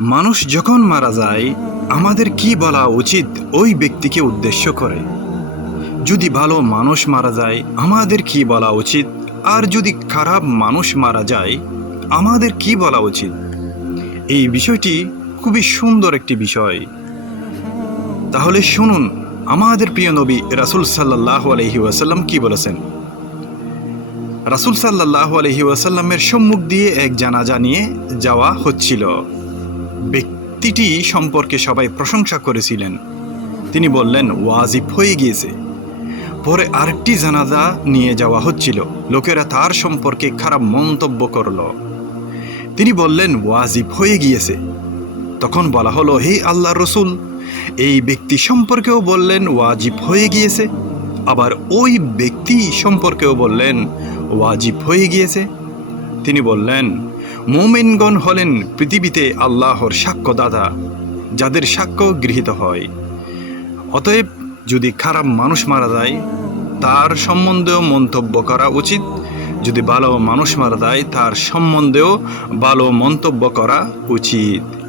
মানুষ যখন মারা যায় আমাদের কি বলা উচিত ওই ব্যক্তিকে উদ্দেশ্য করে? যদি ভালো মানুষ মারা যায় আমাদের কি বলা উচিত? আর যদি খারাপ মানুষ মারা যায় আমাদের কি বলা উচিত? এই বিষয়টি খুবই সুন্দর একটি বিষয়। তাহলে শুনুন আমাদের প্রিয় নবী রাসূল সাল্লাল্লাহু আলাইহি ওয়াসাল্লাম কি বলেছেন। রাসূল সাল্লাল্লাহু আলাইহি ওয়াসাল্লামের সম্মুখ দিয়ে এক জানাজা নিয়ে যাওয়া হচ্ছিল। ব্যক্তিটি সম্পর্কে সবাই প্রশংসা করেছিলেন। তিনি বললেন ওয়াজিব হয়ে গিয়েছে। পরে আরেকটি জানাজা নিয়ে যাওয়া হচ্ছিল। লোকেরা তার সম্পর্কে খারাপ মন্তব্য করল। তিনি বললেন ওয়াজিব হয়ে গিয়েছে। তখন বলা হলো, হে আল্লাহর রসুল, এই ব্যক্তি সম্পর্কেও বললেন ওয়াজিব হয়ে গিয়েছে, আবার ওই ব্যক্তি সম্পর্কেও বললেন ওয়াজিব হয়ে গিয়েছে। তিনি বললেন, মুমিনগণ হলেন পৃথিবীতে আল্লাহর সাক্ষ্যদাতা, যাদের সাক্ষ্য গৃহীত হয়। অতএব যদি খারাপ মানুষ মারা যায় তার সম্বন্ধেও মন্তব্য করা উচিত, যদি ভালো মানুষ মারা যায় তার সম্বন্ধেও ভালো মন্তব্য করা উচিত।